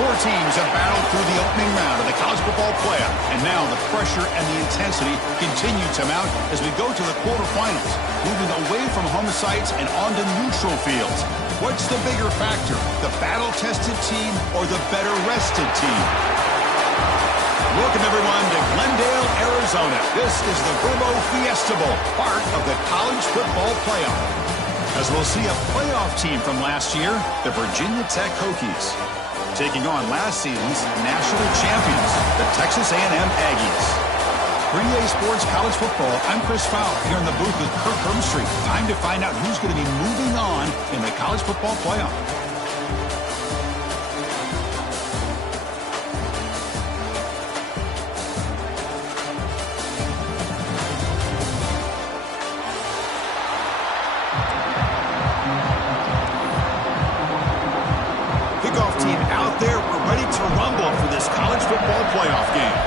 Four teams have battled through the opening round of the college football playoff, and now the pressure and the intensity continue to mount as we go to the quarterfinals, moving away from home sites and onto neutral fields. What's the bigger factor, the battle-tested team or the better-rested team? Welcome, everyone, to Glendale, Arizona. This is the Verbo Fiesta Bowl, part of the college football playoff. As we'll see a playoff team from last year, the Virginia Tech Hokies, taking on last season's national champions, the Texas A&M Aggies. 3A Sports College Football, I'm Chris Fowler, here in the booth with Kirk Hermstreet. Time to find out who's going to be moving on in the college football playoff. College football playoff game.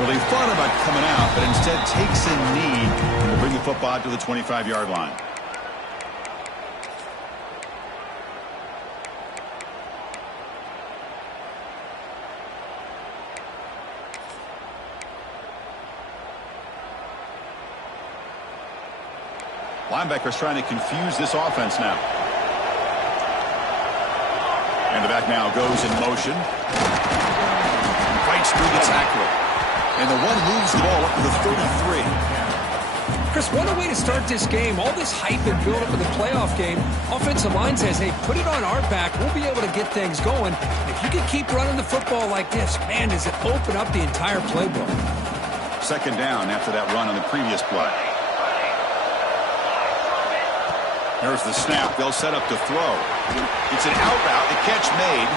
Well, he thought about coming out, but instead takes a knee to bring the football to the 25-yard line. Linebackers trying to confuse this offense now. And the back now goes in motion. Fights through the tackle. And the one moves the ball up to the 33. Chris, what a way to start this game. All this hype and build up of the playoff game. Offensive line says, hey, put it on our back. We'll be able to get things going. If you can keep running the football like this, man, does it open up the entire playbook. Second down after that run on the previous play. There's the snap. They'll set up to throw. It's an out route. The catch made.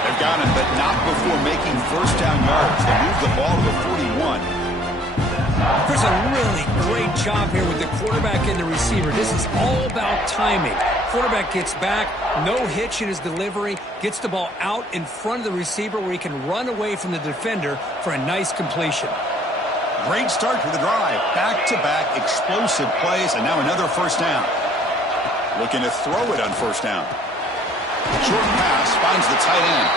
They've got him, but not before making first down yards. They move the ball to the 41. There's a really great job here with the quarterback and the receiver. This is all about timing. Quarterback gets back, no hitch in his delivery, gets the ball out in front of the receiver where he can run away from the defender for a nice completion. Great start to the drive. Back-to-back explosive plays, and now another first down. Looking to throw it on first down. Short pass finds the tight end.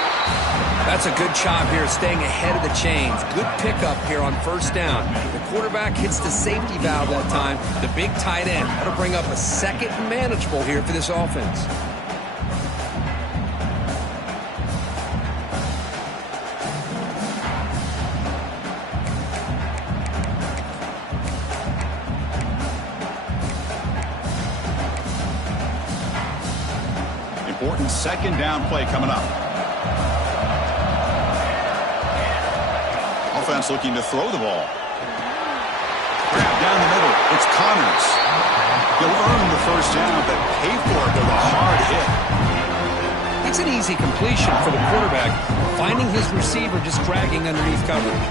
That's a good job here staying ahead of the chains. Good pickup here on first down. The quarterback hits the safety valve that time. The big tight end. That'll bring up a second and manageable here for this offense. Important second down play coming up. Offense looking to throw the ball. Grab down the middle. It's Connors. He'll earn the first down, but pay for it with a hard hit. It's an easy completion for the quarterback, finding his receiver just dragging underneath coverage.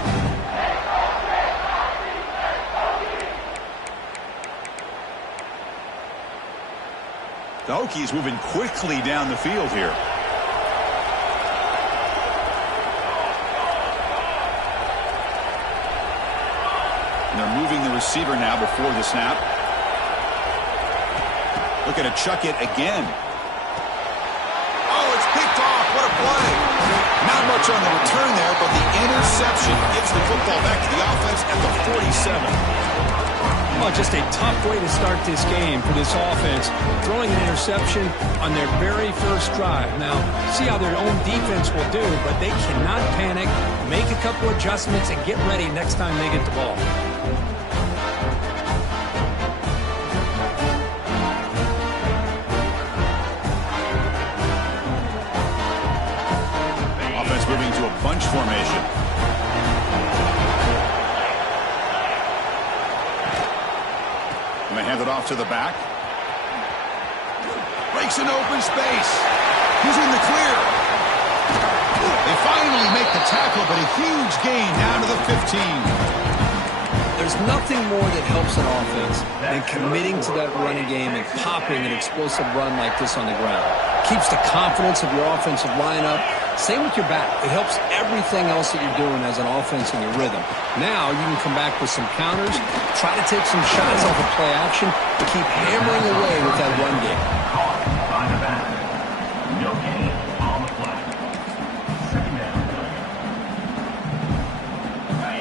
The Hokies moving quickly down the field here. And they're moving the receiver now before the snap. Looking to chuck it again. Oh, it's picked off. What a play. Not much on the return there, but the interception gives the football back to the offense at the 47. Oh, just a tough way to start this game for this offense. Throwing an interception on their very first drive. Now, see how their own defense will do, but they cannot panic, make a couple adjustments, and get ready next time they get the ball. Offense moving to a bunch formation. And they hand it off to the back. Breaks an open space. He's in the clear. They finally make the tackle, but a huge gain down to the 15. There's nothing more that helps an offense than committing to that running game and popping an explosive run like this on the ground. Keeps the confidence of your offensive lineup. Same with your back. It helps everything else that you're doing as an offense in your rhythm. Now you can come back with some counters, try to take some shots off of play action, and keep hammering away with that run game. No gain on the play. Second down.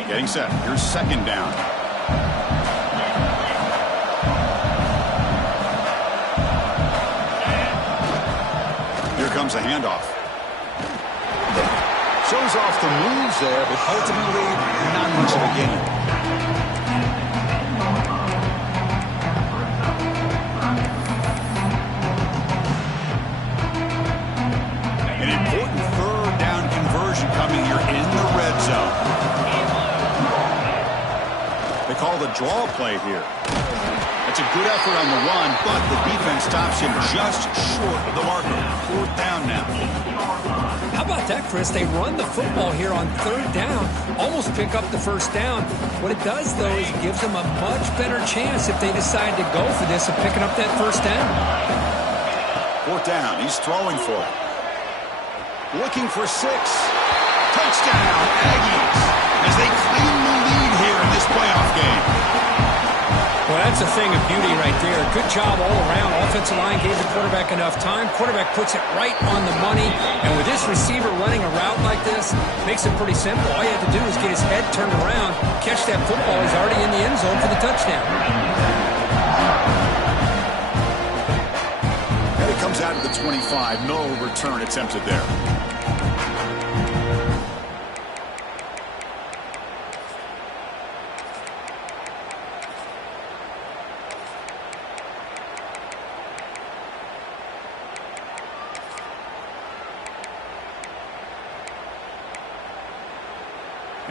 Getting set. Here's second down. Here comes a handoff. Shows off the moves there, but ultimately not much of a gain. An important third down conversion coming here in the red zone. They call the draw play here. That's a good effort on the run, but the defense stops him just short of the marker. Fourth down now. How about that, Chris? They run the football here on third down, almost pick up the first down. What it does, though, is it gives them a much better chance if they decide to go for this of picking up that first down. Fourth down. He's throwing for it. Looking for 6. Touchdown, Aggies, as they claim the lead here in this playoff game. Well, that's a thing of beauty right there. Good job all around. Offensive line gave the quarterback enough time. Quarterback puts it right on the money. And with this receiver running a route like this, makes it pretty simple. All you have to do is get his head turned around, catch that football. He's already in the end zone for the touchdown. And it comes out of the 25. No return attempted there.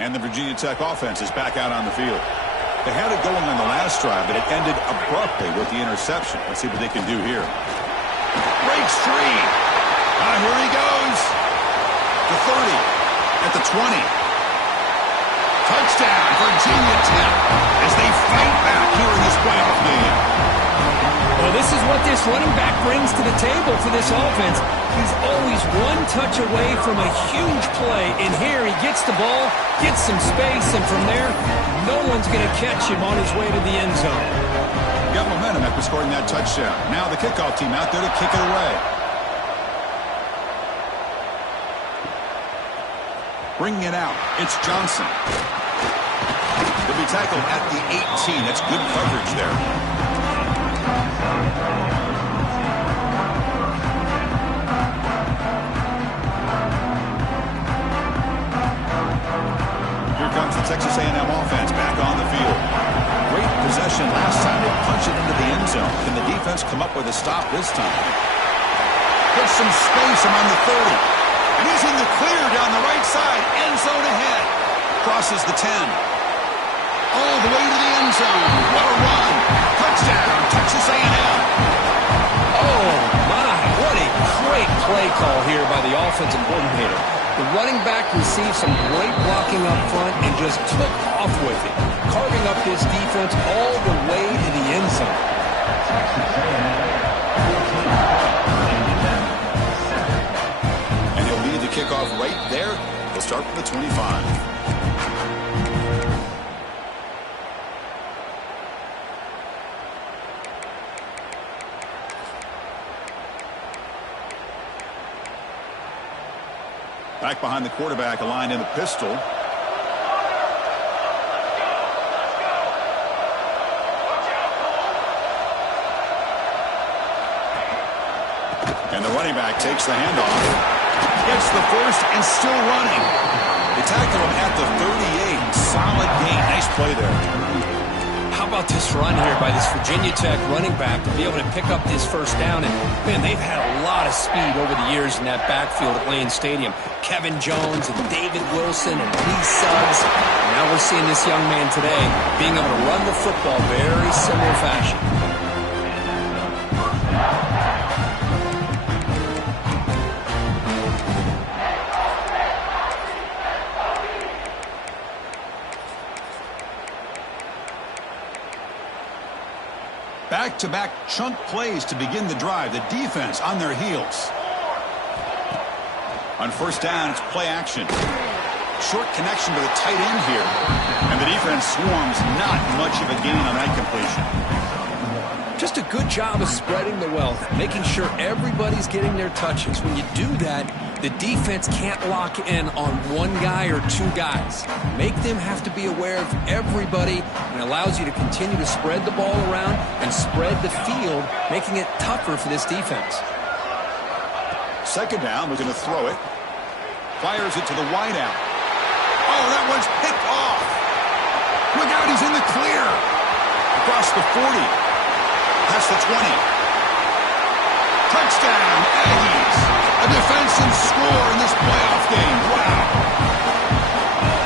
And the Virginia Tech offense is back out on the field. They had it going on the last drive, but it ended abruptly with the interception. Let's see what they can do here. Breaks free. Here he goes. The 30. At the 20. Touchdown, Virginia Tech, as they fight back here in this playoff game. Well, this is what this running back brings to the table for this offense. He's always one touch away from a huge play. And here he gets the ball, gets some space, and from there, no one's going to catch him on his way to the end zone. Got momentum after scoring that touchdown. Now the kickoff team out there to kick it away. Bringing it out, it's Johnson. He'll be tackled at the 18. That's good coverage there. Here comes the Texas A&M offense back on the field. Great possession last time. They punch it into the end zone. Can the defense come up with a stop this time? Gets some space around the 30. And he's in the clear down the right side. End zone ahead. Crosses the 10. All the way to the end zone. What a run. Touchdown, Texas A&M. Oh, my. What a great play call here by the offensive coordinator. The running back received some great blocking up front and just took off with it, carving up his defense all the way to the end zone. And he'll lead the kickoff right there. He'll start from the 25. Back behind the quarterback, aligned in the pistol. And the running back takes the handoff. Gets the first and still running. They tackle him at the 38. Solid gain. Nice play there. How about this run here by this Virginia Tech running back to be able to pick up this first down? And, man, they've had a lot of speed over the years in that backfield at Lane Stadium. Kevin Jones and David Wilson and Lee Suggs. And now we're seeing this young man today being able to run the football very similar fashion. back-to-back chunk plays to begin the drive. The defense on their heels. On first down, it's play action. Short connection to the tight end here. And the defense swarms. Not much of a gain on that completion. Just a good job of spreading the wealth, making sure everybody's getting their touches. When you do that, the defense can't lock in on one guy or two guys. Make them have to be aware of everybody, and allows you to continue to spread the ball around and spread the field, making it tougher for this defense. Second down, we're going to throw it. Fires it to the wideout. Oh, that one's picked off. Look out, he's in the clear. Across the 40. Past the 20. Touchdown, Aggies. A defensive score in this playoff game. Wow.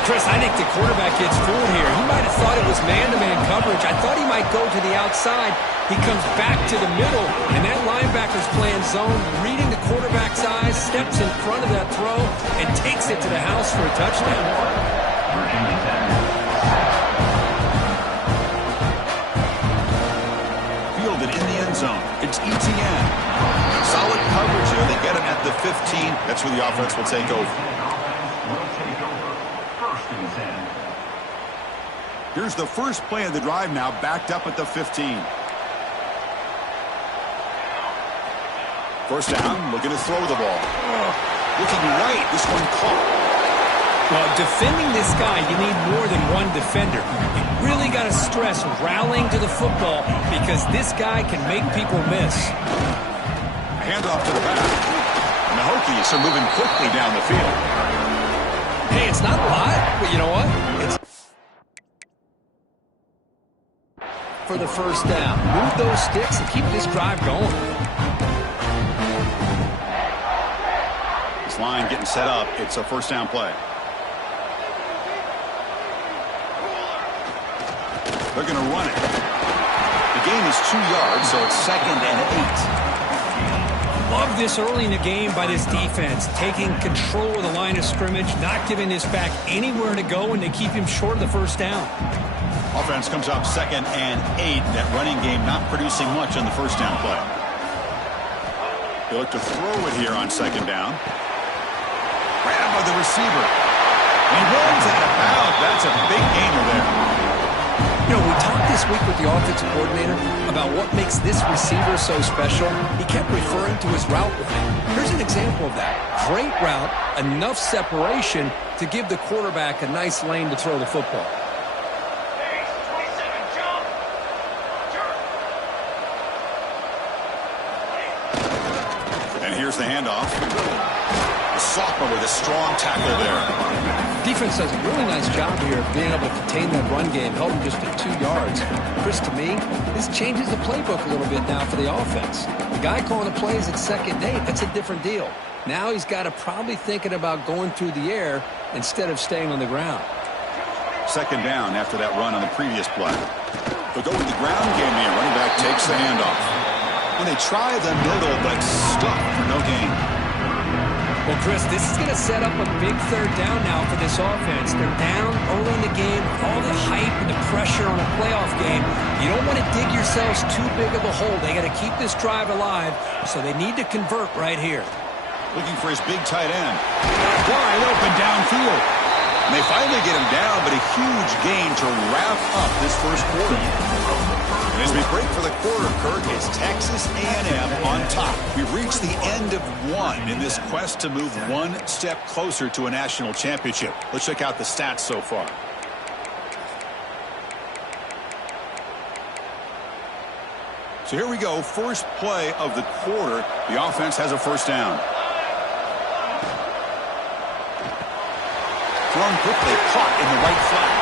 Chris, I think the quarterback gets fooled here. He might have thought it was man-to-man coverage. I thought he might go to the outside. He comes back to the middle, and that linebacker's playing zone, reading the quarterback's eyes, steps in front of that throw, and takes it to the house for a touchdown. Fielded in the end zone. It's ETN. Solid coverage here. They get him at the 15. That's where the offense will take over. Here's the first play of the drive now, backed up at the 15. First down, looking to throw the ball. Looking right, this one caught. Well, defending this guy, you need more than one defender. You really got to stress rallying to the football because this guy can make people miss. Handoff to the back. And the Hokies are moving quickly down the field. Hey, it's not a lot, but you know what? It's for the first down. Move those sticks and keep this drive going. This line getting set up. It's a first down play. They're going to run it. The gain is 2 yards, so it's 2nd and 8. Love this early in the game by this defense, taking control of the line of scrimmage, not giving this back anywhere to go, and they keep him short of the first down. Offense comes up 2nd and 8. That running game not producing much on the first down play. They look to throw it here on 2nd down. Grab by the receiver. And he runs out of bounds. That's a big gainer there. You know, we talked this week with the offensive coordinator about what makes this receiver so special. He kept referring to his route line. Here's an example of that. Great route, enough separation to give the quarterback a nice lane to throw the football. And here's the handoff. The sophomore with a strong tackle there. Defense does a really nice job here of being able to contain that run game, held him just at 2 yards. Chris, to me, this changes the playbook a little bit now for the offense. The guy calling the plays at 2nd and 8, that's a different deal. Now he's got to probably thinking about going through the air instead of staying on the ground. 2nd down after that run on the previous play. They'll go with the ground game here. Running back takes the handoff. And they try the middle, but stuck for no gain. Well, Chris, this is going to set up a big 3rd down now for this offense. They're down early in the game, all the hype and the pressure on a playoff game. You don't want to dig yourselves too big of a hole. They got to keep this drive alive, so they need to convert right here. Looking for his big tight end. Wide open downfield. And they finally get him down, but a huge gain to wrap up this first quarter. And as we break for the quarter, Kirk, it's Texas A&M on top. We've reached the end of one in this quest to move one step closer to a national championship. Let's check out the stats so far. So here we go. First play of the quarter. The offense has a first down. Thrown quickly, caught in the right flat.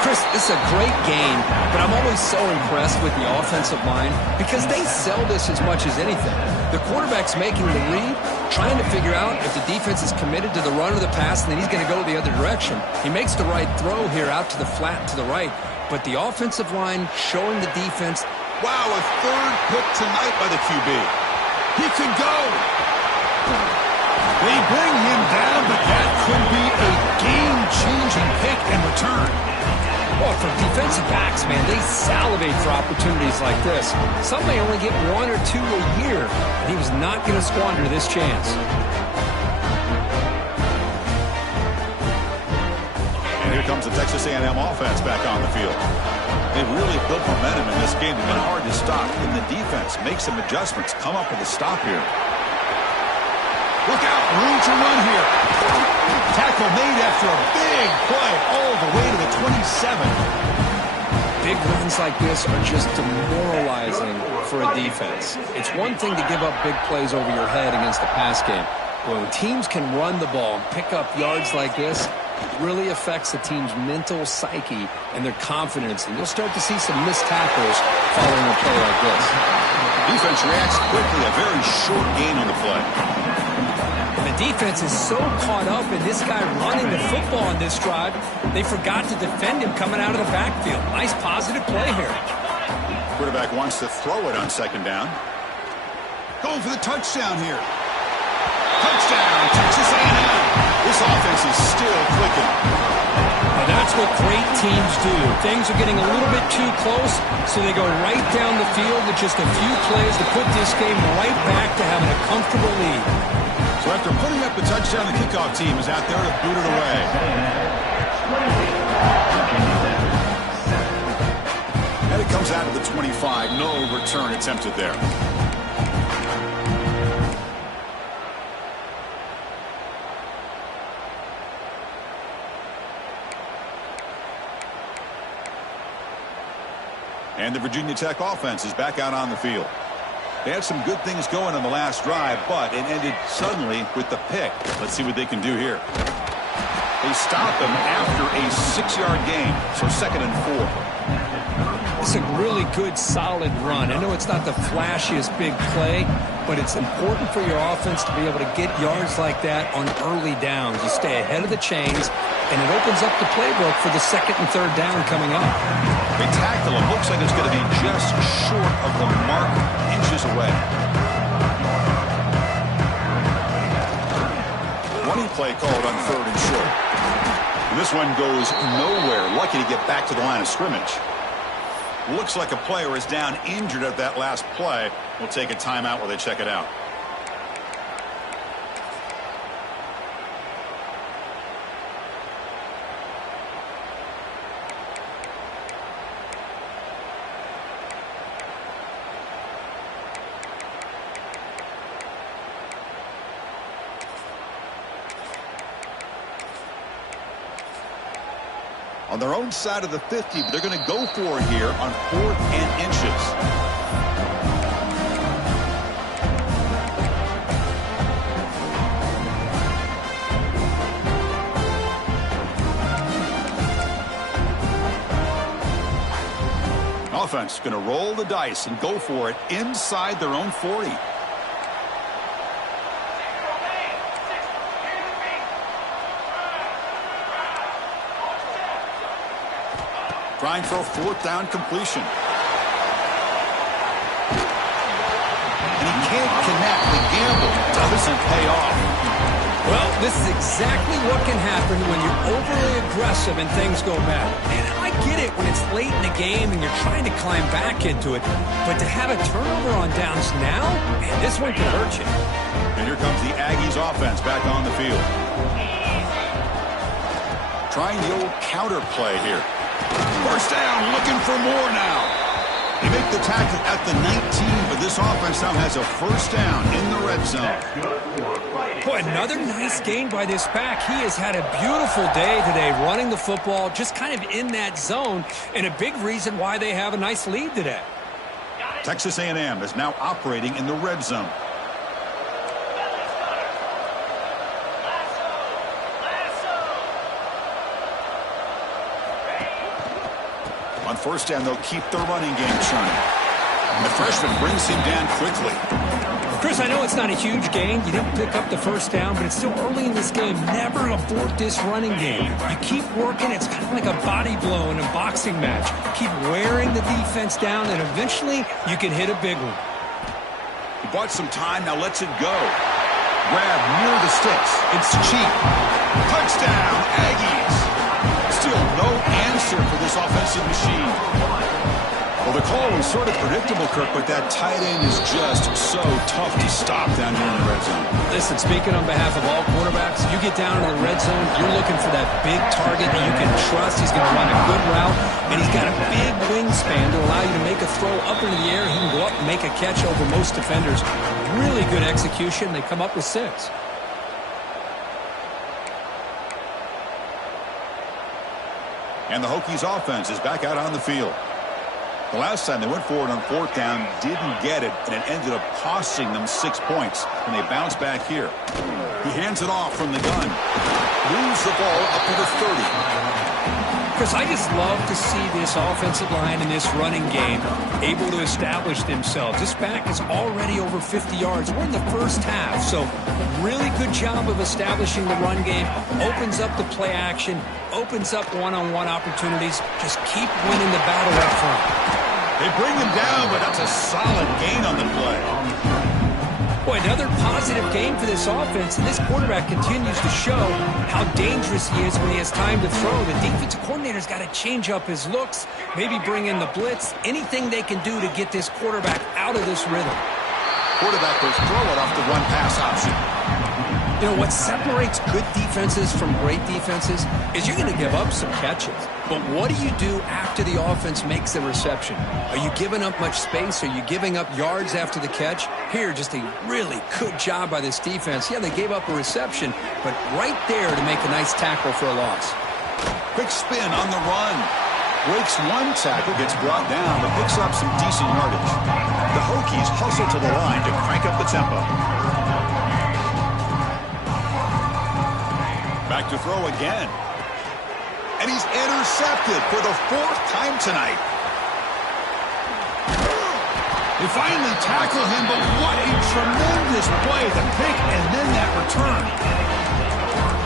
Chris, this is a great game, but I'm always so impressed with the offensive line because they sell this as much as anything. The quarterback's making the read, trying to figure out if the defense is committed to the run or the pass, and then he's going to go the other direction. He makes the right throw here out to the flat to the right, but the offensive line showing the defense. Wow, a 3rd pick tonight by the QB. He could go. They bring him down, but that could be a game-changing pick and return. Well, for defensive backs, man, they salivate for opportunities like this. Some may only get 1 or 2 a year, and he was not going to squander this chance. And here comes the Texas A&M offense back on the field. They've really built momentum in this game. It's been hard to stop. And the defense makes some adjustments, come up with a stop here. Look out, room to run here. Tackle made after a big play all the way to the 27. Big runs like this are just demoralizing for a defense. It's one thing to give up big plays over your head against the pass game. When teams can run the ball and pick up yards like this, it really affects the team's mental psyche and their confidence. And you'll start to see some missed tackles following a play like this. Defense reacts quickly, a very short gain on the play. The defense is so caught up in this guy running the football on this drive, they forgot to defend him coming out of the backfield. Nice positive play here. Quarterback wants to throw it on second down. Going for the touchdown here. Touchdown, Texas A&M. This offense is still clicking. Now that's what great teams do. Things are getting a little bit too close, so they go right down the field with just a few plays to put this game right back to having a comfortable lead. So after putting up the touchdown, the kickoff team is out there to boot it away. And it comes out of the 25. No return attempted there. And the Virginia Tech offense is back out on the field. They had some good things going on the last drive, but it ended suddenly with the pick. Let's see what they can do here. They stop them after a 6-yard gain, so 2nd and 4. It's a really good, solid run. I know it's not the flashiest big play, but it's important for your offense to be able to get yards like that on early downs. You stay ahead of the chains, and it opens up the playbook for the 2nd and 3rd down coming up. They tackle him. Looks like it's going to be just short of the mark, inches away. Running play called on 3rd and short. And this one goes nowhere. Lucky to get back to the line of scrimmage. Looks like a player is down injured at that last play. We'll take a timeout while they check it out. On their own side of the 50, but they're going to go for it here on 4th and inches. Offense going to roll the dice and go for it inside their own 40. Trying for a 4th down completion. And he can't connect. The gamble doesn't pay off. Well, this is exactly what can happen when you're overly aggressive and things go bad. And I get it when it's late in the game and you're trying to climb back into it. But to have a turnover on downs now, man, this one can hurt you. And here comes the Aggies offense back on the field. Trying the old counter play here. First down, looking for more now. They make the tackle at the 19, but this offense now has a first down in the red zone. Boy, another nice gain by this back. He has had a beautiful day today running the football, just kind of in that zone, and a big reason why they have a nice lead today. Texas A&M is now operating in the red zone. On first down, they'll keep their running game churning. And the freshman brings him down quickly. Chris, I know it's not a huge gain. You didn't pick up the first down, but it's still early in this game. Never abort this running game. You keep working. It's kind of like a body blow in a boxing match. Keep wearing the defense down, and eventually you can hit a big one. He bought some time. Now lets it go. Grab near the sticks. It's cheap. Touchdown, Aggies. This Still no answer for this offensive machine. Well, the call was sort of predictable, Kirk, but that tight end is just so tough to stop down here in the red zone. Listen, speaking on behalf of all quarterbacks, you get down to the red zone, you're looking for that big target that you can trust. He's going to run a good route, and he's got a big wingspan to allow you to make a throw up into the air. He can go up and make a catch over most defenders. Really good execution. They come up with 6. And the Hokies offense is back out on the field. The last time they went forward on 4th down, didn't get it, and it ended up costing them 6 points. And they bounce back here. He hands it off from the gun. Moves the ball up to the 30. Chris, I just love to see this offensive line in this running game able to establish themselves. This back is already over 50 yards. We're in the first half, so really good job of establishing the run game. Opens up the play action, opens up one-on-one opportunities. Just keep winning the battle up front. They bring him down, but that's a solid gain on the play. Boy, another positive game for this offense, and this quarterback continues to show how dangerous he is when he has time to throw. The defensive coordinator's got to change up his looks, maybe bring in the blitz, anything they can do to get this quarterback out of this rhythm. Quarterback will throw it off the run-pass option. You know, what separates good defenses from great defenses is you're going to give up some catches. But what do you do after the offense makes the reception? Are you giving up much space? Are you giving up yards after the catch? Here, just a really good job by this defense. Yeah, they gave up a reception, but right there to make a nice tackle for a loss. Quick spin on the run. Breaks one tackle, gets brought down, but picks up some decent yardage. The Hokies hustle to the line to crank up the tempo. Back to throw again. And he's intercepted for the 4th time tonight. They finally tackle him, but what a tremendous play. The pick and then that return.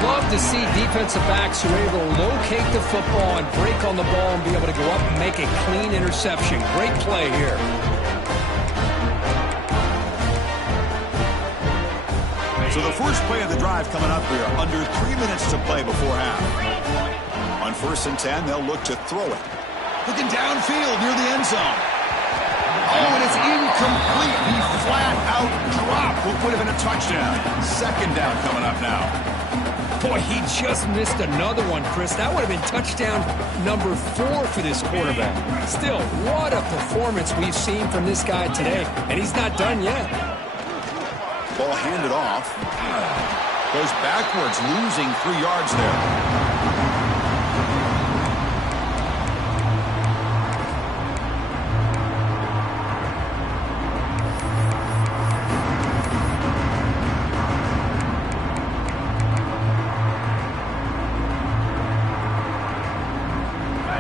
Love to see defensive backs who are able to locate the football and break on the ball and be able to go up and make a clean interception. Great play here. So the first play of the drive coming up here, under 3 minutes to play before half. On 1st and 10, they'll look to throw it. Looking downfield near the end zone. Oh, and it's incomplete. He flat out dropped what would have been a touchdown. 2nd down coming up now. Boy, he just missed another one, Chris. That would have been touchdown number 4 for this quarterback. Still, what a performance we've seen from this guy today, and he's not done yet. Ball handed off. Goes backwards, losing 3 yards there.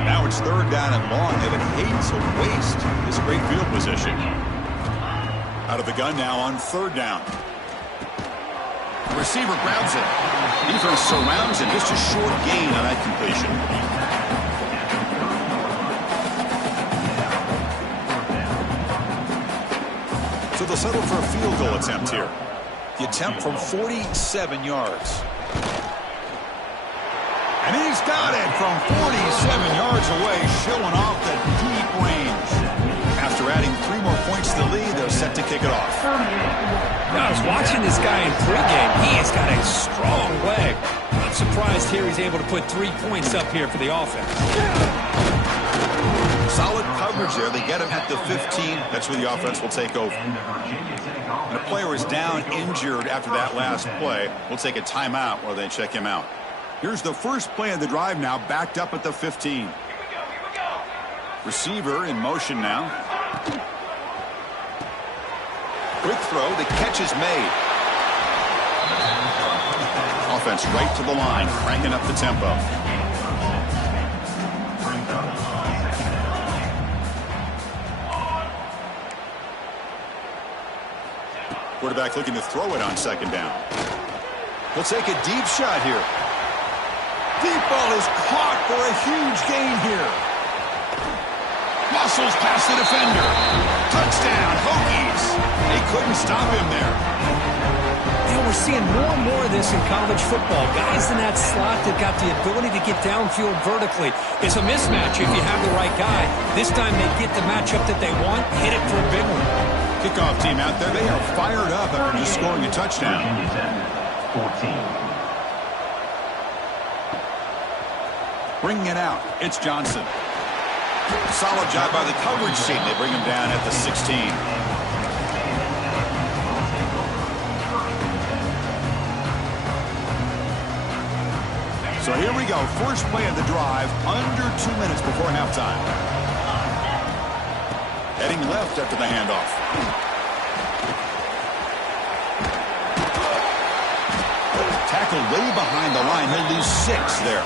Now it's 3rd down and long. Evan hates a waste this great field position. Out of the gun now on 3rd down. The receiver grabs it. Defense surrounds him. Just a short gain on that completion. So they'll settle for a field goal attempt here. The attempt from 47 yards. And he's got it from 47 yards away, showing off the deep range. After adding 3 more points to the lead, they're set to kick it off. I was watching this guy in pregame. He has got a strong leg. I'm surprised here he's able to put 3 points up here for the offense. Solid coverage there. They get him at the 15. That's where the offense will take over. And a player is down injured after that last play. We'll take a timeout while they check him out. Here's the first play of the drive now, backed up at the 15. Receiver in motion now. Quick throw, the catch is made. Offense right to the line, cranking up the tempo. Quarterback looking to throw it on 2nd down. He'll take a deep shot here. Deep ball is caught for a huge gain here. Muscles past the defender. Touchdown, Hokies. They couldn't stop him there. You know, we're we're seeing more and more of this in college football. Guys in that slot that got the ability to get downfield vertically. It's a mismatch if you have the right guy. This time they get the matchup that they want, hit it for a big one. Kickoff team out there. They are fired up after just scoring a touchdown. 14. Bringing it out, it's Johnson. Solid job by the coverage team. They bring him down at the 16. So here we go. First play of the drive, under 2 minutes before halftime. Heading left after the handoff. Tackled way behind the line. He'll lose 6 there.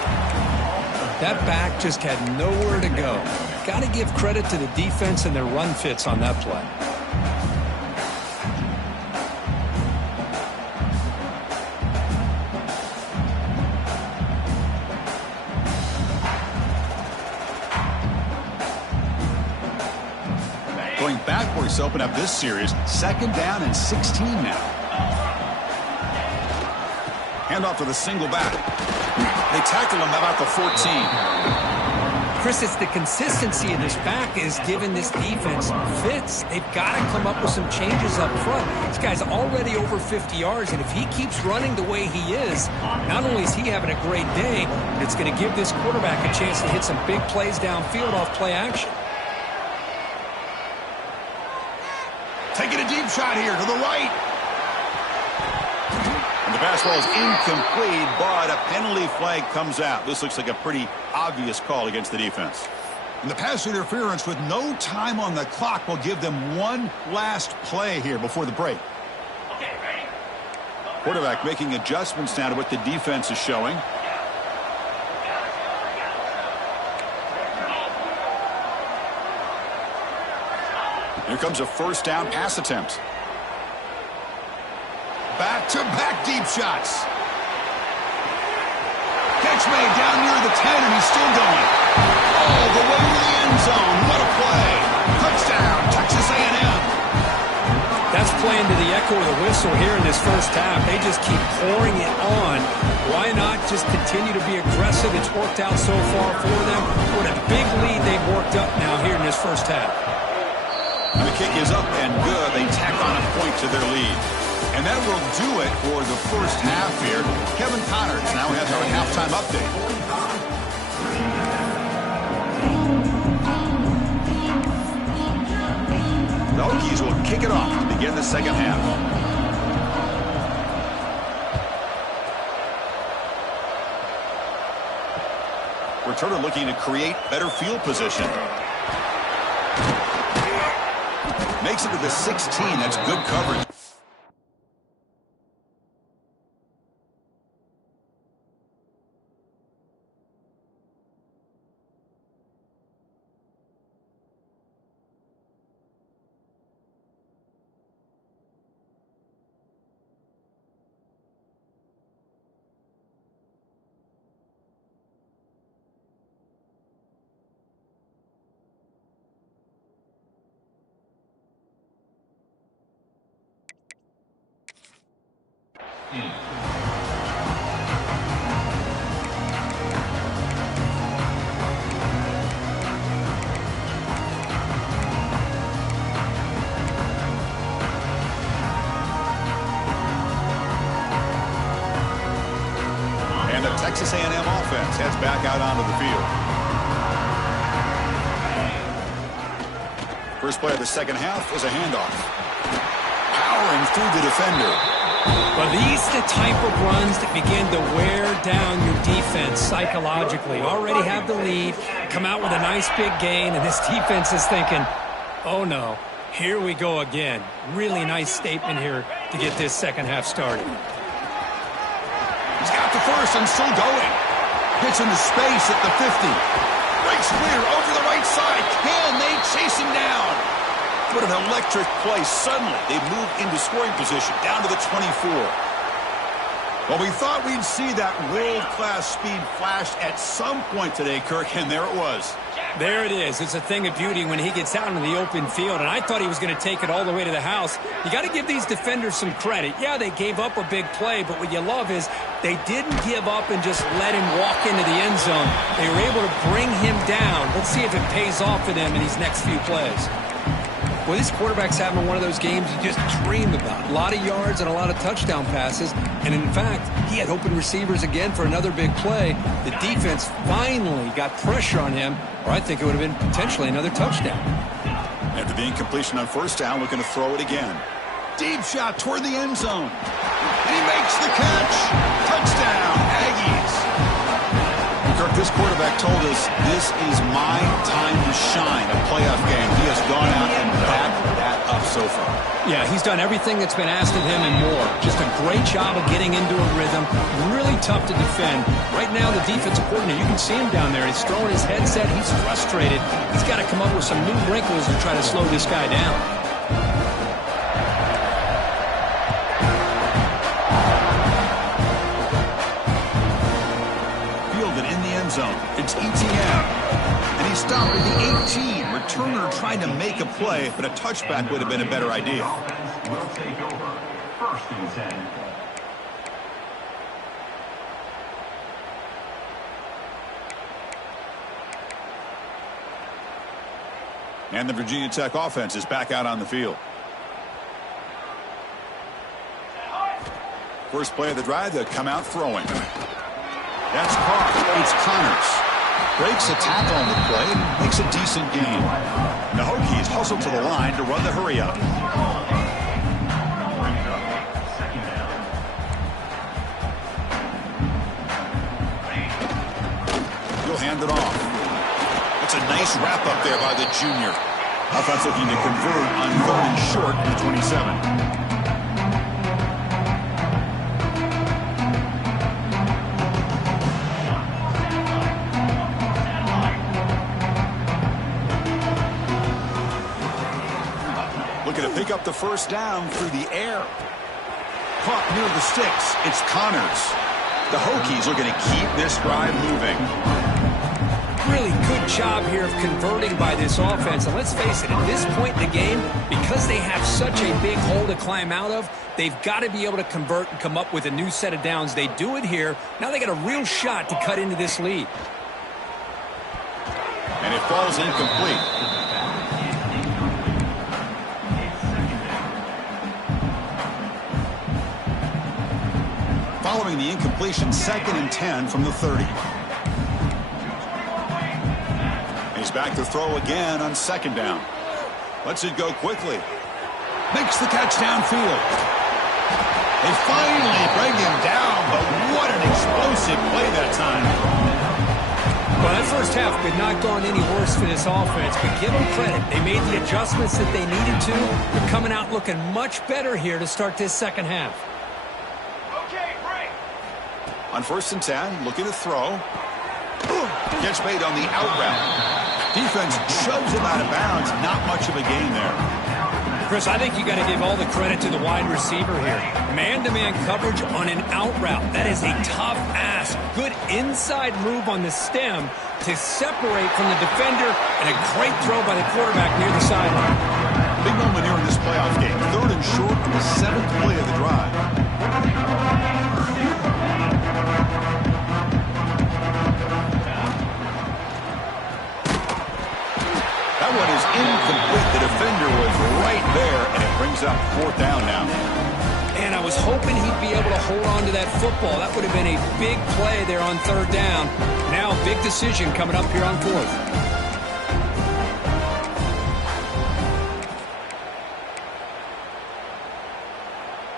That back just had nowhere to go. Got to give credit to the defense and their run fits on that play. Going backwards to open up this series. 2nd down and 16 now. Handoff to the single back. They tackle him about the 14. Chris, it's the consistency of this back is giving this defense fits. They've got to come up with some changes up front. This guy's already over 50 yards, and if he keeps running the way he is, not only is he having a great day, but it's going to give this quarterback a chance to hit some big plays downfield off play action. Taking a deep shot here to the right. And the pass ball is incomplete, but a penalty flag comes out. This looks like a pretty obvious call against the defense. And the pass interference with no time on the clock will give them one last play here before the break. Quarterback making adjustments now to what the defense is showing. Here comes a first down pass attempt. Back-to-back deep shots. Catch made down near the 10, and he's still going. All the way to the end zone. What a play. Touchdown, Texas A&M. That's playing to the echo of the whistle here in this first half. They just keep pouring it on. Why not just continue to be aggressive? It's worked out so far for them. What a big lead they've worked up now here in this first half. And the kick is up and good. They tack on a point to their lead. And that will do it for the first half here. Kevin Connors now has our halftime update. The Hokies will kick it off to begin the second half. Returner looking to create better field position. Makes it to the 16. That's good coverage. And the Texas A&M offense heads back out onto the field. First play of the second half is a handoff. Powering through the defender. Well, these are the type of runs that begin to wear down your defense psychologically. Already have the lead, come out with a nice big gain, and this defense is thinking, oh no, here we go again. Really nice statement here to get this second half started. He's got the first and still going. Gets into space at the 50. Breaks clear over the right side. Can they chase him down? What an electric play. Suddenly, they move into scoring position down to the 24. Well, we thought we'd see that world-class speed flash at some point today, Kirk, and there it was. There it is. It's a thing of beauty when he gets out into the open field, and I thought he was going to take it all the way to the house. You got to give these defenders some credit. Yeah, they gave up a big play, but what you love is they didn't give up and just let him walk into the end zone. They were able to bring him down. Let's see if it pays off for them in these next few plays. Well, this quarterback's having one of those games you just dream about. A lot of yards and a lot of touchdown passes. And, in fact, he had open receivers again for another big play. The defense finally got pressure on him, or I think it would have been potentially another touchdown. After the incompletion on first down, looking to throw it again. Deep shot toward the end zone. And he makes the catch. Touchdown, Aggies. Kirk, this quarterback told us this is my time to shine, a playoff game. He has gone out and backed that up so far. Yeah, he's done everything that's been asked of him and more. Just a great job of getting into a rhythm. Really tough to defend. Right now, the defensive coordinator, you can see him down there. He's throwing his headset. He's frustrated. He's got to come up with some new wrinkles to try to slow this guy down. Zone. It's ETN. And he stopped at the 18. Returner tried to make a play, but a touchback would have been a better idea. Will take over. 1st and 10. And the Virginia Tech offense is back out on the field. First play of the drive, they'll come out throwing. That's caught. It's Connors. Breaks a tackle on the play and makes a decent gain. The Hokies hustle to the line to run the hurry up. He'll hand it off. That's a nice wrap up there by the junior. Offense looking to convert on 3rd and short in the 27. To pick up the first down through the air. Caught near the sticks. It's Connors. The Hokies are going to keep this drive moving. Really good job here of converting by this offense. And let's face it, at this point in the game, because they have such a big hole to climb out of, they've got to be able to convert and come up with a new set of downs. They do it here. Now they got a real shot to cut into this lead. And it falls incomplete. Following the incompletion, 2nd and 10 from the 30. He's back to throw again on 2nd down. Lets it go quickly. Makes the catch downfield. They finally bring him down, but what an explosive play that time. Well, that first half could not gone any worse for this offense, but give them credit. They made the adjustments that they needed to. They're coming out looking much better here to start this second half. On 1st and 10, looking to throw. Catch made on the out route. Defense shoves him out of bounds. Not much of a gain there. Chris, I think you got to give all the credit to the wide receiver here. Man-to-man coverage on an out route. That is a tough ask. Good inside move on the stem to separate from the defender, and a great throw by the quarterback near the sideline. Big moment here in this playoff game. 3rd and short on the 7th play of the drive. That one is incomplete. The defender was right there, and it brings up 4th down now. And I was hoping he'd be able to hold on to that football. That would have been a big play there on 3rd down. Now, big decision coming up here on 4th.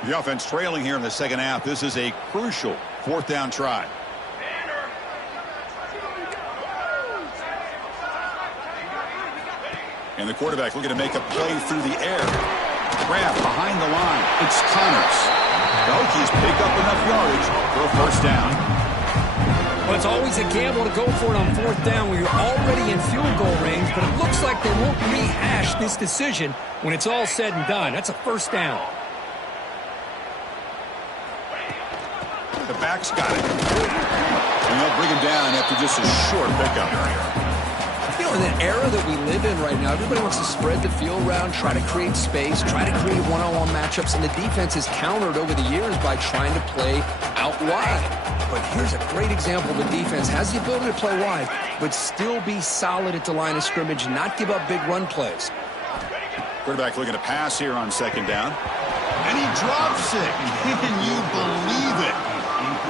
The offense trailing here in the second half. This is a crucial 4th down try. And the quarterback looking to make a play through the air. Grab behind the line. It's Connors. The Hokies pick up enough yardage for a 1st down. Well, it's always a gamble to go for it on 4th down when you're already in field goal range, but it looks like they won't rehash this decision when it's all said and done. That's a 1st down. quarterback's got it. And they'll bring him down after just a short pickup. You know, in the era that we live in right now, everybody wants to spread the field around, try to create space, try to create one-on-one matchups, and the defense has countered over the years by trying to play out wide. But here's a great example. The defense has the ability to play wide, but still be solid at the line of scrimmage, not give up big run plays. Quarterback looking to pass here on second down. And he drops it. Can you believe it?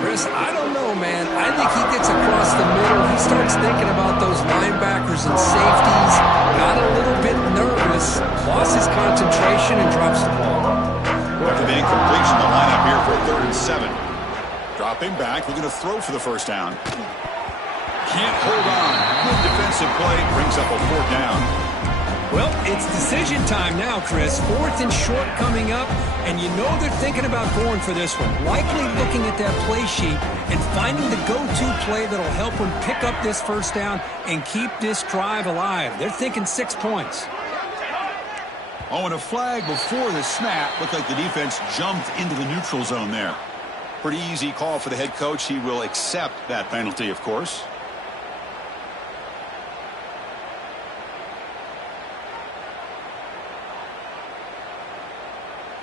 Chris, I don't know, man. I think he gets across the middle. He starts thinking about those linebackers and safeties. Got a little bit nervous, lost his concentration, and drops the ball. After the incompletion, the lineup here for 3rd and 7. Dropping back, looking to throw for the first down. Can't hold on. Good defensive play, brings up a 4th down. Well, it's decision time now, Chris. 4th and short coming up, and you know they're thinking about going for this one. Likely looking at that play sheet and finding the go-to play that'll help them pick up this first down and keep this drive alive. They're thinking 6 points. Oh, and a flag before the snap. Looked like the defense jumped into the neutral zone there. Pretty easy call for the head coach. He will accept that penalty, of course.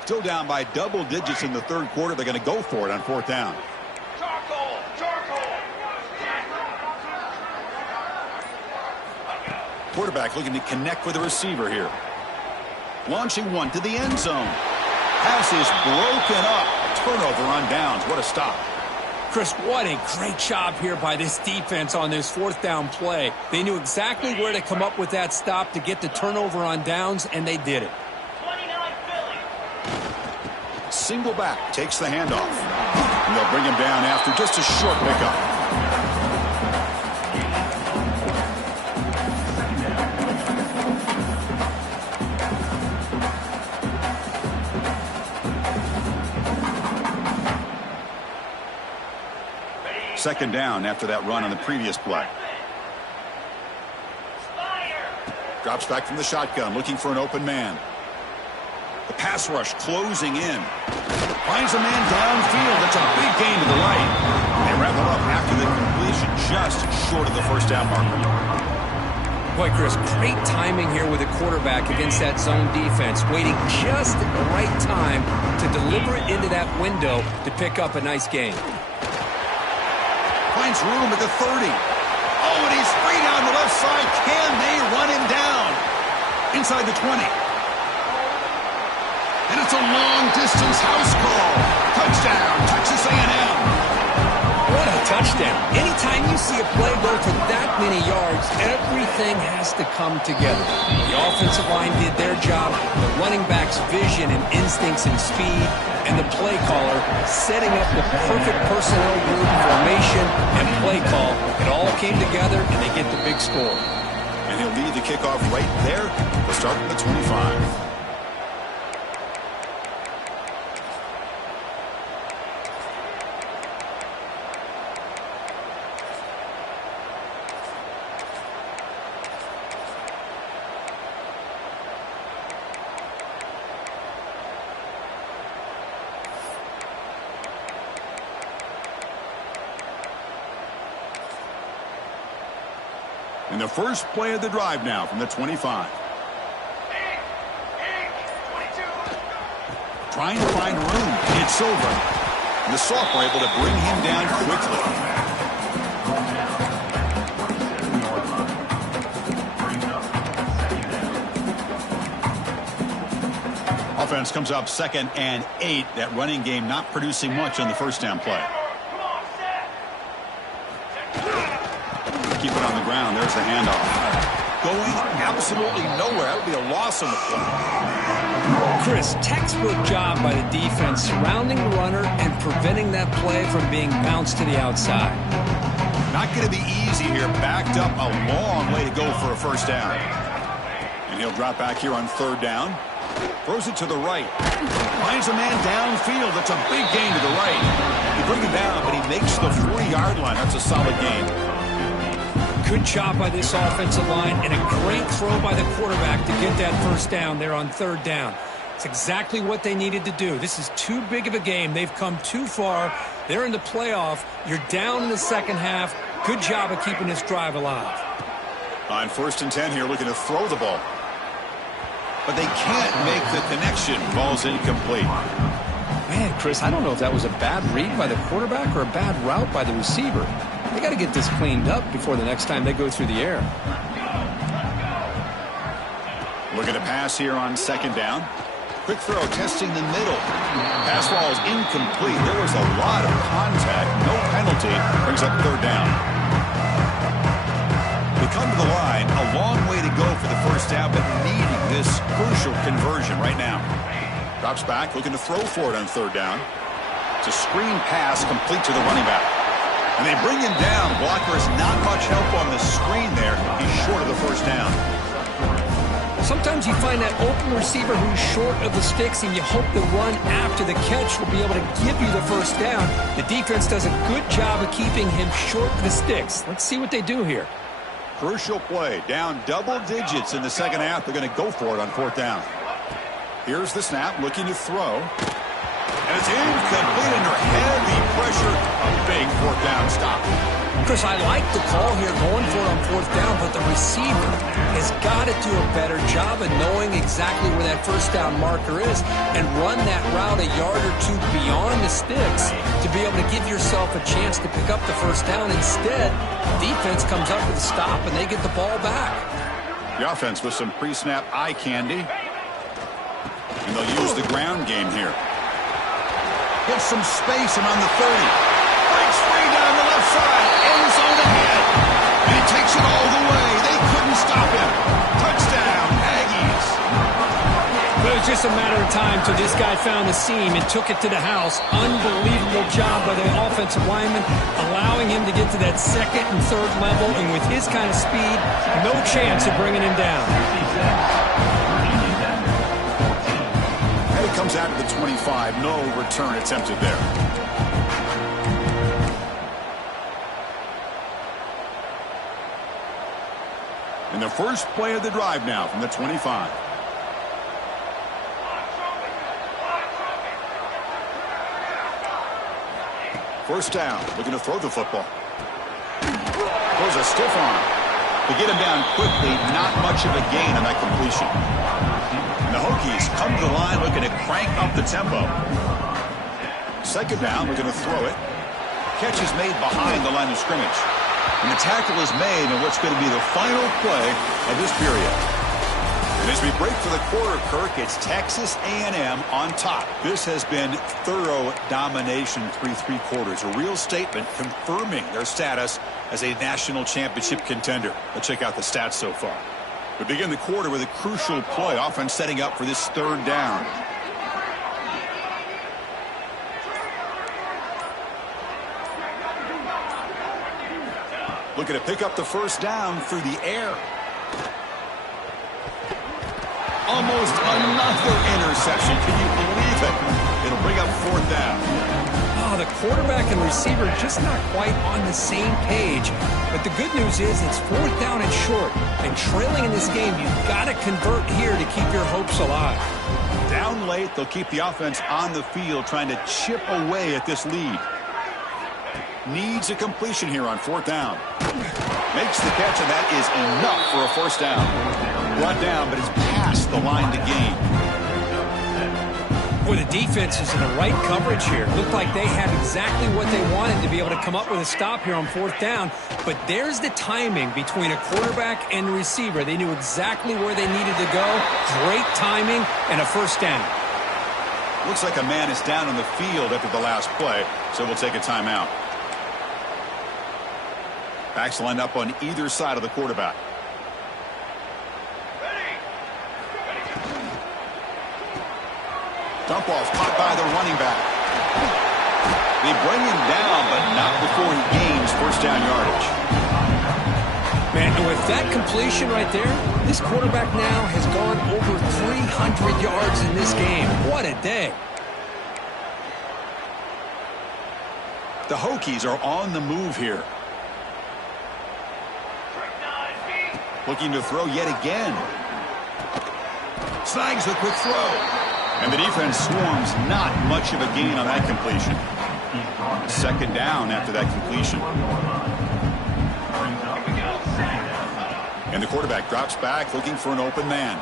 Still down by double digits in the 3rd quarter. They're going to go for it on 4th down. Quarterback looking to connect with the receiver here. Launching one to the end zone. Pass is broken up. Turnover on downs. What a stop. Chris, what a great job here by this defense on this 4th down play. They knew exactly where to come up with that stop to get the turnover on downs, and they did it. Single back, takes the handoff. And they'll bring him down after just a short pickup. Second down after that run on the previous play. Drops back from the shotgun, looking for an open man. The pass rush closing in. Finds a man downfield. That's a big gain to the right. They wrap it up after the completion, just short of the first down marker. Boy, Chris, great timing here with the quarterback against that zone defense, waiting just at the right time to deliver it into that window to pick up a nice gain. Finds room at the 30. Oh, and he's free down the left side. Can they run him down? Inside the 20. And it's a long-distance house call. Touchdown, Texas A&M. What a touchdown. Anytime you see a play go for that many yards, everything has to come together. The offensive line did their job, the running back's vision and instincts and speed, and the play caller setting up the perfect personnel group, formation, and play call. It all came together, and they get the big score. And he'll lead the kickoff right there. We'll start from the 25. And the first play of the drive now from the 25. Trying to find room. It's over. And the sophomore able to bring him down quickly. Offense comes up 2nd and 8. That running game not producing much on the first down play. Keep it on the ground. There's the handoff. Going absolutely nowhere. That would be a loss on the play. Chris, textbook job by the defense surrounding the runner and preventing that play from being bounced to the outside. Not going to be easy here. Backed up a long way to go for a first down. And he'll drop back here on 3rd down. Throws it to the right. Finds a man downfield. That's a big gain to the right. He brings him down, but he makes the 40-yard line. That's a solid gain. Good job by this offensive line and a great throw by the quarterback to get that first down there on 3rd down. It's exactly what they needed to do. This is too big of a game. They've come too far. They're in the playoff. You're down in the second half. Good job of keeping this drive alive. On 1st and 10 here, looking to throw the ball. But they can't make the connection. Ball's incomplete. Man, Chris, I don't know if that was a bad read by the quarterback or a bad route by the receiver. They got to get this cleaned up before the next time they go through the air. Looking to pass here on 2nd down. Quick throw, testing the middle. Pass ball is incomplete. There was a lot of contact. No penalty. Brings up 3rd down. We come to the line. A long way to go for the 1st down, but needing this crucial conversion right now. Drops back, looking to throw for it on 3rd down. It's a screen pass complete to the running back. And they bring him down. Blocker is not much help on the screen there. He's short of the 1st down. Sometimes you find that open receiver who's short of the sticks, and you hope the run after the catch will be able to give you the 1st down. The defense does a good job of keeping him short of the sticks. Let's see what they do here. Crucial play. Down double digits in the second half. They're going to go for it on 4th down. Here's the snap, looking to throw. And it's incomplete under heavy pressure. A big 4th down stop. Chris, I like the call here going for it on 4th down, but the receiver has got to do a better job of knowing exactly where that 1st down marker is and run that route a yard or 2 beyond the sticks to be able to give yourself a chance to pick up the 1st down. Instead, defense comes up with a stop and they get the ball back. The offense with some pre-snap eye candy. And they'll use the ground game here. Gets some space and on the 30. Breaks free down the left side. End zone ahead. And he takes it all the way. They couldn't stop him. Touchdown, Aggies. But it was just a matter of time till this guy found the seam and took it to the house. Unbelievable job by the offensive lineman, allowing him to get to that 2nd and 3rd level. And with his kind of speed, no chance of bringing him down. It comes out to the 25. No return attempted there. And the first play of the drive now from the 25. First down, looking to throw the football. Throws a stiff arm. To get him down quickly, not much of a gain on that completion. And the Hokies come to the line looking to crank up the tempo. 2nd down, looking to throw it. Catch is made behind the line of scrimmage. And the tackle is made on what's going to be the final play of this period. And as we break for the quarter, Kirk, it's Texas A&M on top. This has been thorough domination through 3 quarters. A real statement confirming their status as a national championship contender. Let's check out the stats so far. We begin the quarter with a crucial play. Offense setting up for this 3rd down. Looking to pick up the 1st down through the air. Almost another interception. Can you believe it? It'll bring up 4th down. Oh, the quarterback and receiver just not quite on the same page. But the good news is it's 4th down and short. And trailing in this game, you've got to convert here to keep your hopes alive. Down late, they'll keep the offense on the field trying to chip away at this lead. Needs a completion here on 4th down. Makes the catch, and that is enough for a 1st down. Brought down, but it's past the line to gain. Boy, the defense is in the right coverage here. Looked like they had exactly what they wanted to be able to come up with a stop here on 4th down. But there's the timing between a quarterback and the receiver. They knew exactly where they needed to go. Great timing and a 1st down. Looks like a man is down on the field after the last play, so we'll take a timeout. Backs lined up on either side of the quarterback. Dump off caught by the running back. They bring him down, but not before he gains 1st down yardage. Man, and with that completion right there, this quarterback now has gone over 300 yards in this game. What a day. The Hokies are on the move here. Looking to throw yet again. Snags the quick throw. And the defense swarms, not much of a gain on that completion. Second down after that completion. And the quarterback drops back looking for an open man.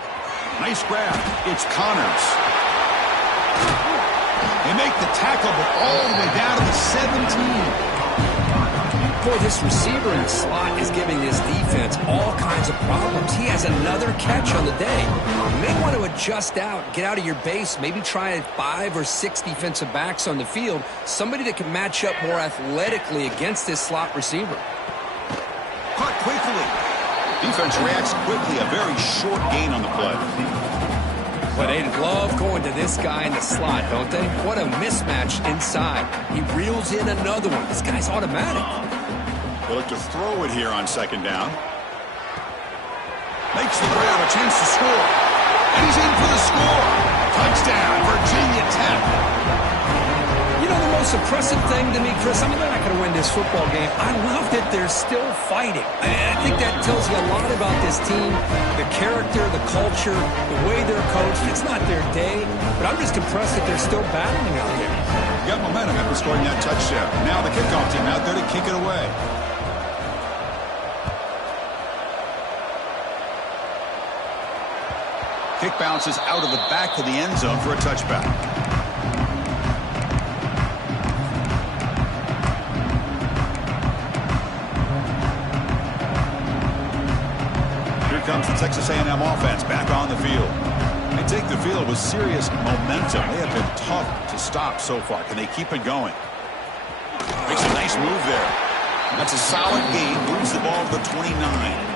Nice grab. It's Connors. They make the tackle, but all the way down to the 17. Boy, this receiver in the slot is giving this defense all kinds of problems. He has another catch on the day. You may want to adjust out, get out of your base, maybe try 5 or 6 defensive backs on the field, somebody that can match up more athletically against this slot receiver. Caught quickly. Defense reacts quickly. A very short gain on the play. But they love going to this guy in the slot, don't they? What a mismatch inside. He reels in another one. This guy's automatic. They look to throw it here on second down. Makes the grab, a chance to score. And he's in for the score. Touchdown, Virginia Tech. You know, the most impressive thing to me, Chris, I mean, they're not going to win this football game. I love that they're still fighting. I think that tells you a lot about this team, the character, the culture, the way they're coached. It's not their day, but I'm just impressed that they're still battling out there. Got momentum after scoring that touchdown. Now the kickoff team out there to kick it away. Kick bounces out of the back of the end zone for a touchback. Here comes the Texas A&M offense back on the field. They take the field with serious momentum. They have been tough to stop so far. Can they keep it going? Makes a nice move there. That's a solid gain. Moves the ball to the 29.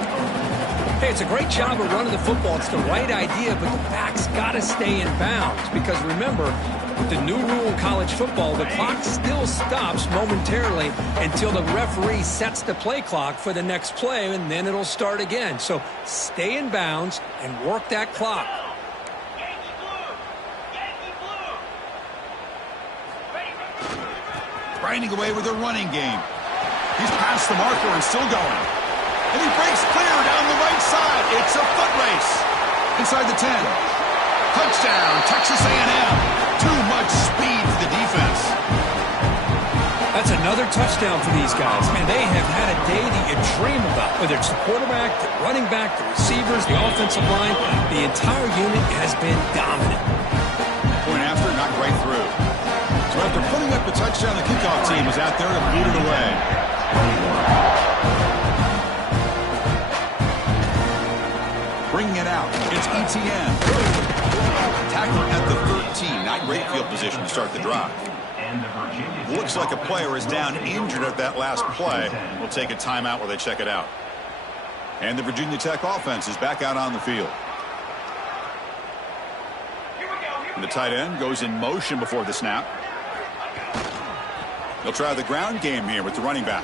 Hey, it's a great job of running the football. It's the right idea, but the back's got to stay in bounds. Because remember, with the new rule in college football, the clock still stops momentarily until the referee sets the play clock for the next play, and then it'll start again. So stay in bounds and work that clock. Grinding away with a running game. He's past the marker and still going. And he breaks clear down the right side. It's a foot race. Inside the 10. Touchdown, Texas A&M. Too much speed for the defense. That's another touchdown for these guys. Man, they have had a day that you dream about. Whether it's the quarterback, the running back, the receivers, the offensive line, the entire unit has been dominant. Point after, knocked right through. So after putting up the touchdown, the kickoff team was out there to boot it away. Bringing it out, it's ETN. Tackle at the 13. Not great field position to start the drive. Looks like a player is down injured at that last play. We'll take a timeout while they check it out. And the Virginia Tech offense is back out on the field. And the tight end goes in motion before the snap. They'll try the ground game here with the running back.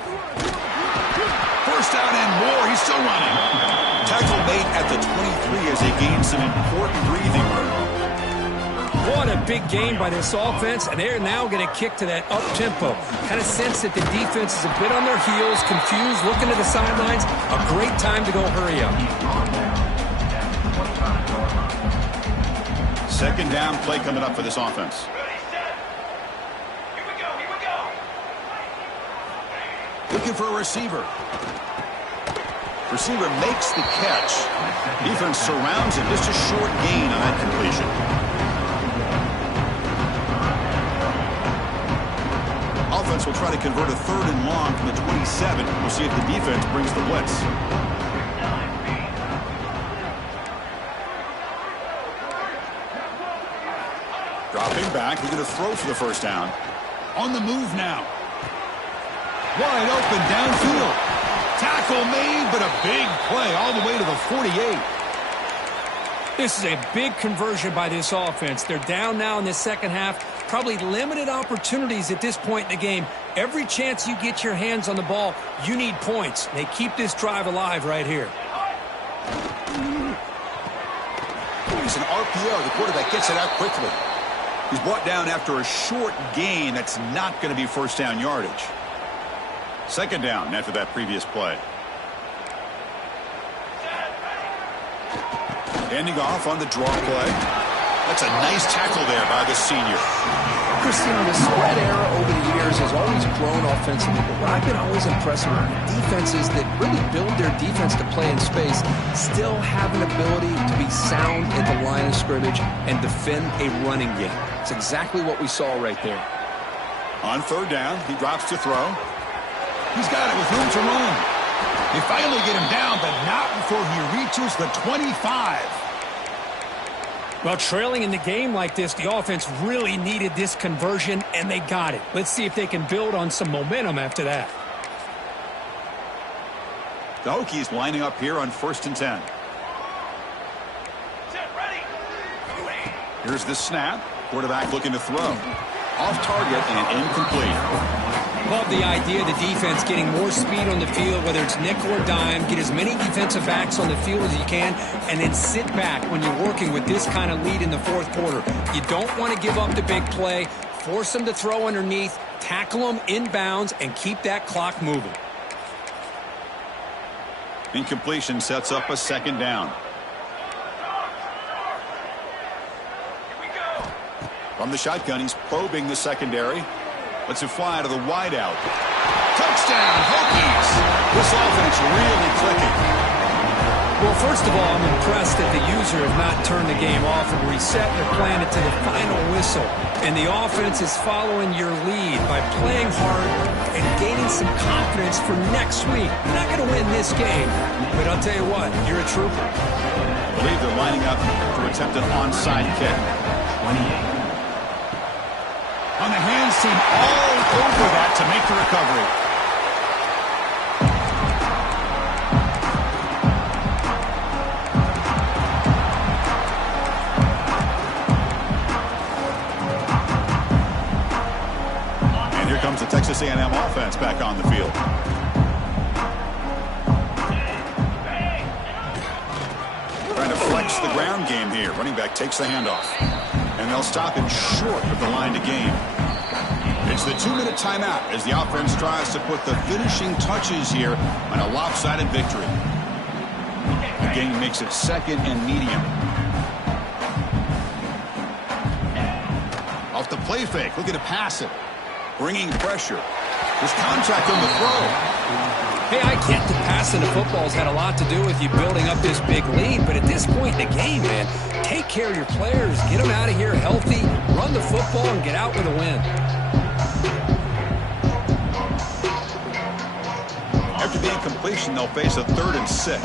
First down and more. He's still running. Tackle made at the 23 as they gain some important breathing room. What a big game by this offense, and they're now going to kick to that up-tempo. Kind of sense that the defense is a bit on their heels, confused, looking to the sidelines. A great time to go hurry up. Second down play coming up for this offense. Looking for a receiver. Receiver makes the catch. Defense surrounds him. Just a short gain on that completion. Offense will try to convert a third and long from the 27. We'll see if the defense brings the blitz. Dropping back. We're going to throw for the first down. On the move now. Wide open downfield. Tackle made, but a big play all the way to the 48. This is a big conversion by this offense. They're down now in the second half. Probably limited opportunities at this point in the game. Every chance you get your hands on the ball, you need points. They keep this drive alive right here. It's an RPO. The quarterback gets it out quickly. He's brought down after a short gain. That's not going to be first down yardage. Second down after that previous play. Ending off on the draw play. That's a nice tackle there by the senior. Christian, the spread era over the years has always grown offensively, but what I've been always impressed with defenses that really build their defense to play in space still have an ability to be sound at the line of scrimmage and defend a running game. It's exactly what we saw right there. On third down, he drops to throw. He's got it with room to run. They finally get him down, but not before he reaches the 25. Well, trailing in the game like this, the offense really needed this conversion, and they got it. Let's see if they can build on some momentum after that. The Hokies lining up here on 1st and 10. Here's the snap. Quarterback looking to throw. Off target and incomplete. Love the idea of the defense getting more speed on the field, whether it's nickel or dime. Get as many defensive backs on the field as you can, and then sit back when you're working with this kind of lead in the fourth quarter. You don't want to give up the big play. Force them to throw underneath, tackle them inbounds, and keep that clock moving. Incompletion sets up a second down. From the shotgun, he's probing the secondary. Lets it fly to the wideout. Touchdown, Hokies! This offense really clicking. Well, first of all, I'm impressed that the user has not turned the game off and reset their plan to the final whistle. And the offense is following your lead by playing hard and gaining some confidence for next week. You're not going to win this game, but I'll tell you what, you're a trooper. I believe they're lining up to attempt an onside kick. 28. On the hands team all over that to make the recovery. And here comes the Texas A&M offense back on the field. Trying to flex the ground game here. Running back takes the handoff. And they'll stop him short of the line to gain. It's the 2-minute timeout as the offense tries to put the finishing touches here on a lopsided victory. The game makes it 2nd and medium. Off the play fake, looking to pass it. Bringing pressure. There's contact on the throw. Hey, I get that passing the football's had a lot to do with you building up this big lead, but at this point in the game, man, take care of your players, get them out of here healthy, run the football, and get out with a win. After the incompletion, they'll face a 3rd and 6.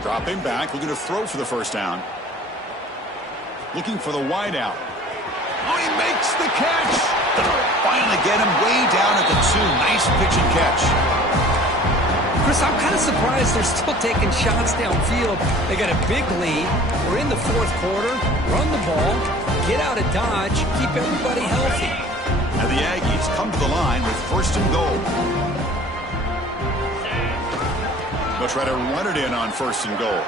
Dropping back, looking to throw for the first down. Looking for the wideout. Oh, he makes the catch! Finally get him way down at the 2. Nice pitch and catch. Chris, I'm kind of surprised they're still taking shots downfield. They got a big lead. We're in the fourth quarter. Run the ball. Get out of Dodge. Keep everybody healthy. Now the Aggies come to the line with 1st and goal. They'll try to run it in on 1st and goal.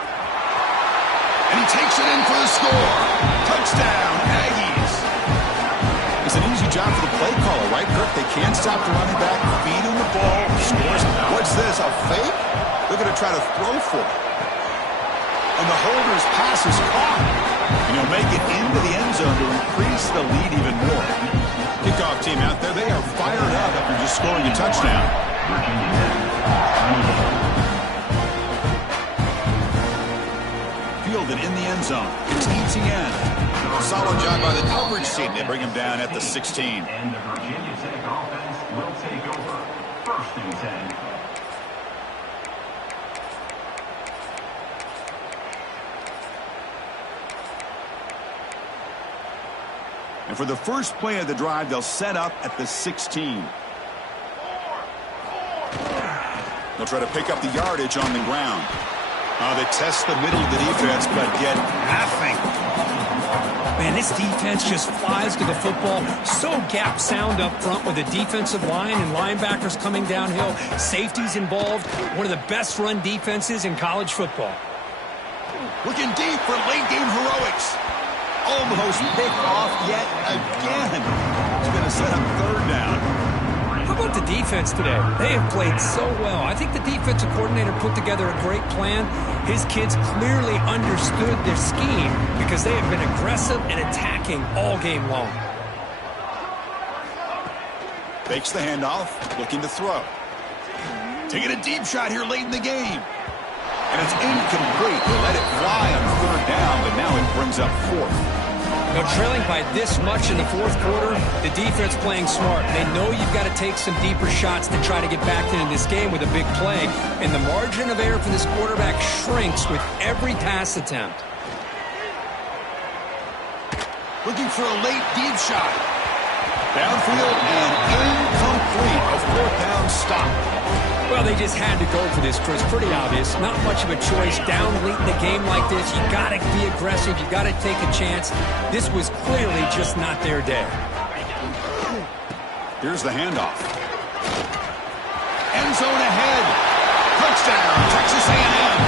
And he takes it in for the score. Touchdown, Aggies. It's an easy job for the play caller, right, Kirk? They can't stop the running back, feed him the ball, scores. What's this, a fake? They're going to try to throw for it. And the holder's pass is caught. And he'll make it into the end zone to increase the lead even more. Kickoff team out there, they are fired up after just scoring a touchdown. Fielded in the end zone. It's ETN. A solid job by the coverage team. They bring him down at the 16. And the Virginia Tech offense will take over 1st and 10. And for the first play of the drive, they'll set up at the 16. They'll try to pick up the yardage on the ground. They test the middle of the defense, but get nothing. Man, this defense just flies to the football. So gap sound up front with the defensive line and linebackers coming downhill. Safeties involved. One of the best run defenses in college football. Looking deep for late game heroics. Almost picked off yet again. It's going to set up 3rd down. How about the defense? defense today. They have played so well. I think the defensive coordinator put together a great plan. His kids clearly understood their scheme because they have been aggressive and attacking all game long. Fakes the handoff, looking to throw. Taking a deep shot here late in the game. And it's incomplete. They let it fly on third down, but now it brings up fourth. Now, trailing by this much in the fourth quarter, the defense playing smart. They know you've got to take some deeper shots to try to get back into this game with a big play. And the margin of error for this quarterback shrinks with every pass attempt. Looking for a late deep shot. Downfield and incomplete. A fourth down stop. Well, they just had to go for this, Chris. Pretty obvious. Not much of a choice. Down late in the game like this, you got to be aggressive. You got to take a chance. This was clearly just not their day. Here's the handoff. End zone ahead. Touchdown, Texas A&M.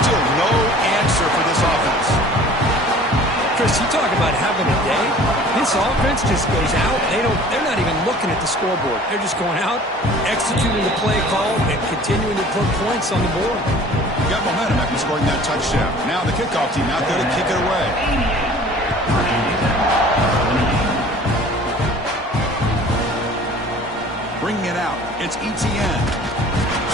Still no answer for this offense. Chris, you talk about having a day. This offense just goes out. They're not even looking at the scoreboard. They're just going out, executing the play call, and continuing to put points on the board. Got momentum after scoring that touchdown. Now the kickoff team out there to kick it away. Bringing it out. It's ETN.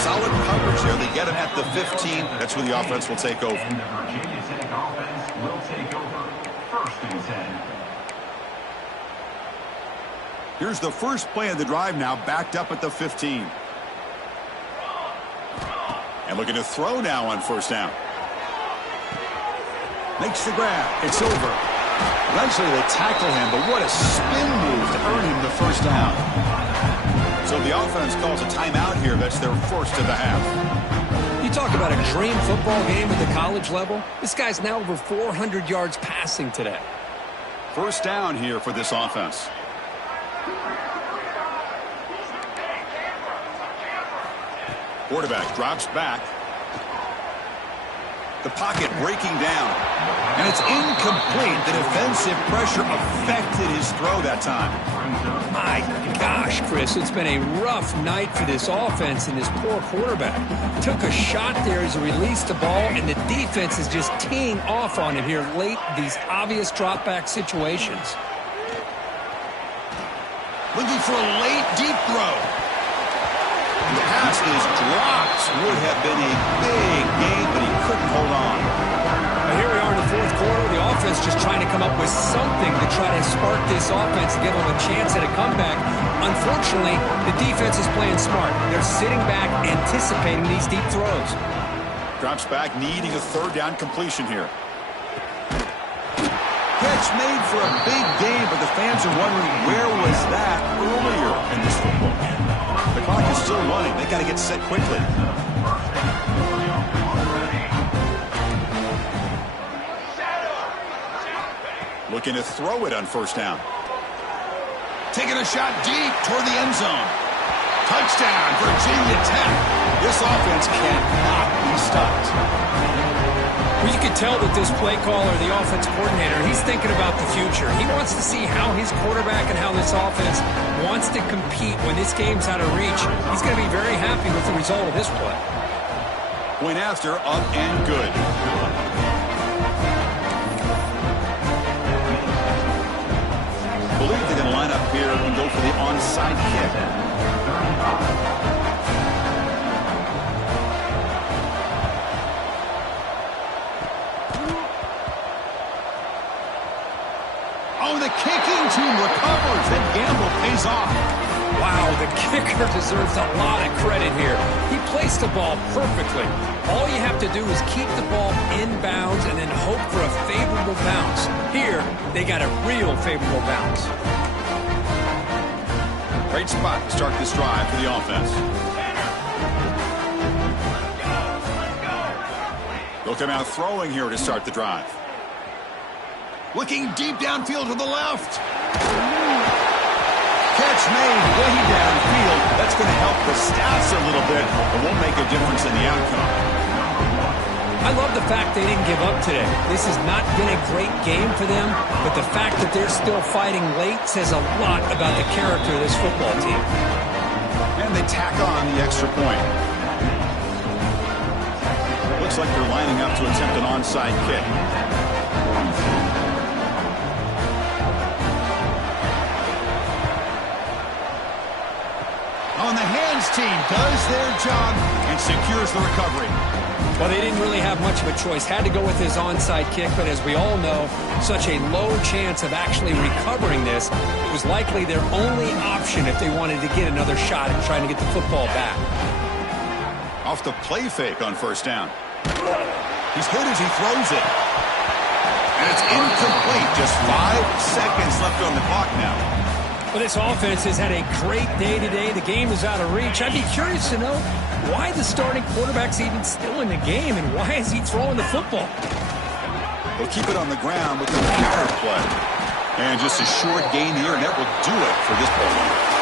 Solid coverage there. They get him at the 15. That's where the offense will take over. And the Virginia Tech offense will take over. First and 10. Here's the first play of the drive now, backed up at the 15. And looking to throw now on first down. Makes the grab. It's over. Eventually they tackle him, but what a spin move to earn him the first down. So the offense calls a timeout here. That's their first of the half. You talk about a dream football game at the college level. This guy's now over 400 yards passing today. First down here for this offense. Quarterback drops back. The pocket breaking down. And it's incomplete. The defensive pressure affected his throw that time. My gosh, Chris, it's been a rough night for this offense and this poor quarterback. Took a shot there as he released the ball, and the defense is just teeing off on him here late, these obvious drop-back situations. Looking for a late deep throw. The pass is dropped. Would have been a big game, but he couldn't hold on. Now here we are in the fourth quarter. The offense just trying to come up with something to try to spark this offense and give them a chance at a comeback. Unfortunately, the defense is playing smart. They're sitting back, anticipating these deep throws. Drops back, needing a third down completion here. Catch made for a big game, but the fans are wondering where was that earlier in this football game. The clock is still running. They got to get set quickly. Looking to throw it on first down. Taking a shot deep toward the end zone. Touchdown, Virginia Tech. This offense cannot be stopped. Well, you can tell that this play caller, the offense coordinator, he's thinking about the future. He wants to see how his quarterback and how this offense wants to compete when this game's out of reach. He's going to be very happy with the result of this play. Point after, up and good. I believe they're going to line up here and go for the onside kick. Oh, the kicking team recovers. That gamble pays off. Wow, the kicker deserves a lot of credit here. He placed the ball perfectly. All you have to do is keep the ball inbounds and then hope for a favorable bounce. Here, they got a real favorable bounce. Great spot to start this drive for the offense. They'll come out throwing here to start the drive. Looking deep downfield to the left. Catch made way downfield. That's going to help the stats a little bit, but won't make a difference in the outcome. I love the fact they didn't give up today. This has not been a great game for them, but the fact that they're still fighting late says a lot about the character of this football team. And they tack on the extra point. Looks like they're lining up to attempt an onside kick. On the hands team does their job and secures the recovery. Well, they didn't really have much of a choice. Had to go with his onside kick, but as we all know, such a low chance of actually recovering this. It was likely their only option if they wanted to get another shot at trying to get the football back. Off the play fake on first down. He's hit as he throws it. And it's incomplete. Just 5 seconds left on the clock now. Well, this offense has had a great day today. The game is out of reach. I'd be curious to know why the starting quarterback's even still in the game and why is he throwing the football? They'll keep it on the ground with the power play. And just a short gain here, and that will do it for this ball game.